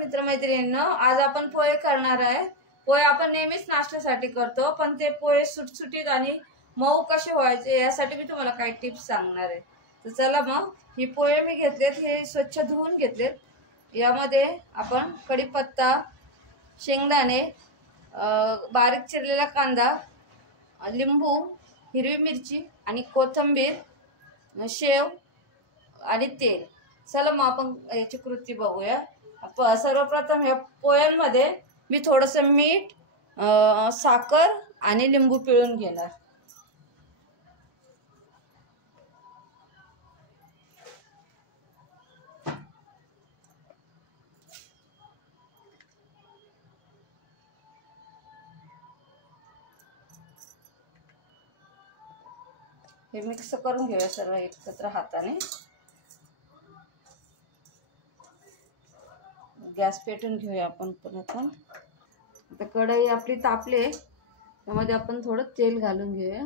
मित्रमैत्रिणींनो, आज आपण पोहे करणार आहे। पोहे आपण नेहमीच नाश्त्यासाठी करतो, पण ते पोहे सुटसुटीत आणि मऊ कसे व्हायचे यासाठी मी तुम्हाला काही टिप्स सांगणार आहे। तर चला मग, ही पोहे मी घेतलेत, हे स्वच्छ धुवून घेतलेत। यामध्ये आपण कढीपत्ता, शेंगदाणे, बारीक चिरलेला कांदा, लिंबू, हिरवी मिरची आणि कोथिंबीर, शेव आणि तेल। चला मग आपण याची कृती बघूया। सर्वप्रथम या पोह्यांमध्ये मी थोडंसं मीठ, साखर आणि लिंबू पिळून घेणार। हे मिक्स करून घेऊया सर्व एकत्र हाताने। गॅस पेटून घेऊया आपण परत। आता कढई आपली तापले, त्यामध्ये आपण थोडं तेल घालून घेऊया।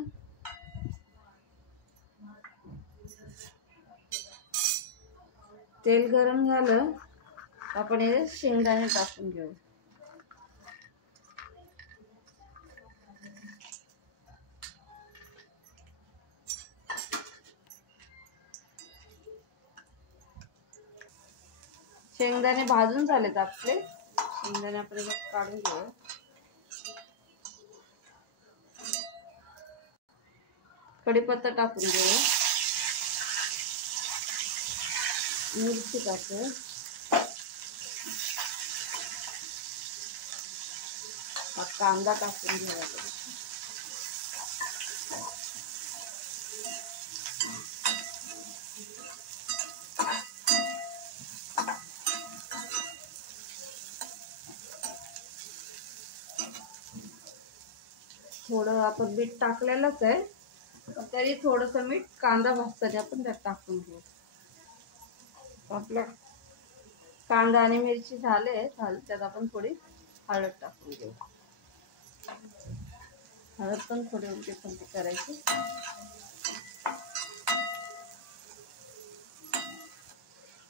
तेल गरम झालं, आपण हे शेंगदाणे टाकून घेऊ। शेंगदाणे भाजून झालेत आपले, शेंगदाणे आपण काढून घेऊ। कढीपत्ता टाकून घेऊ, मिरची टाकू, कांदा टाकून घेऊया। थोडं आपण मीठ टाकलेलंच आहे, तरी थोडंसं मीठ कांदा भाजताना आपण त्यात टाकून घेऊ। आपला कांदा आणि मिरची झाले, त्यात आपण थोडी हळद टाकून घेऊ। हळद पण थोडी उलटी पलटी करायची।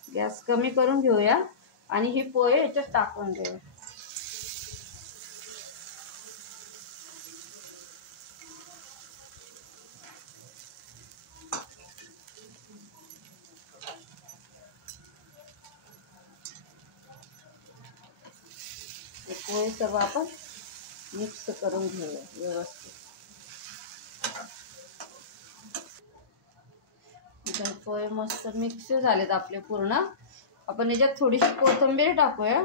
गॅस कमी करून घेऊया आणि ही पोहे याच्यात टाकून घेऊ। पोहे सर्व आपण मिक्स करून घेऊया व्यवस्थित। पोहे मस्त मिक्स झालेत आपले पूर्ण। आपण याच्यात थोडीशी कोथिंबीर टाकूया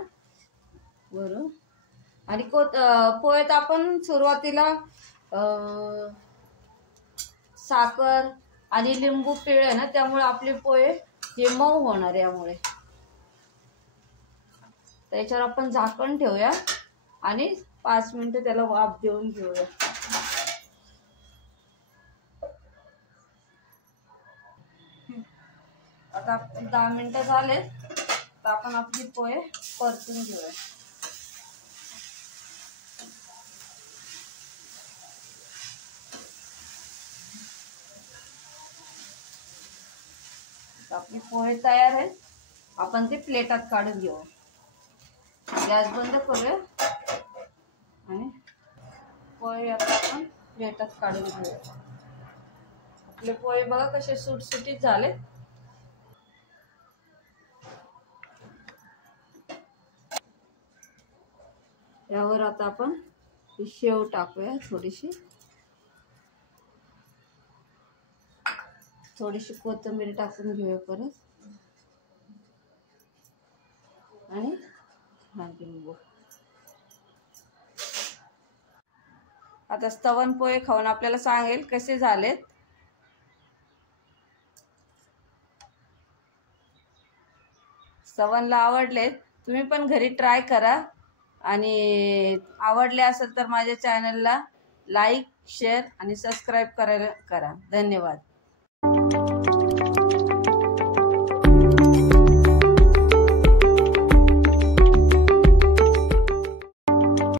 वरून। आणि पोहेत आपण सुरुवातीला साखर आणि लिंबू पिळले ना, त्यामुळे आपले पोहे हे मऊ होणार। यामुळे त्याच्यावर आपण झाकण ठेवूया आणि 5 मिनिटं त्याला वाफ देऊन घेऊया। आता 10 मिनिटं झाले, तर आपण आपली पोहे परतून घेऊया। आपली पोहे तयार आहेत, आपण ते प्लेटात काढून घेऊ। गॅस बंद करूया आणि पोहे आता आपण प्लेटात काढून घेऊया। आपले पोहे बघा कसे सुटसुटीत झाले। यावर आता आपण शेव टाकूया, थोडीशी कोथिंबीर टाकून घेऊया परत, आणि लिंबू। आता स्तवन पोहे खाऊन आपल्याला सांगेल कसे झालेत। स्तवनला आवडलेत, तुम्ही पण घरी ट्राय करा। आणि आवडले असेल तर माझ्या चॅनलला लाईक, शेअर आणि सबस्क्राईब करा। धन्यवाद।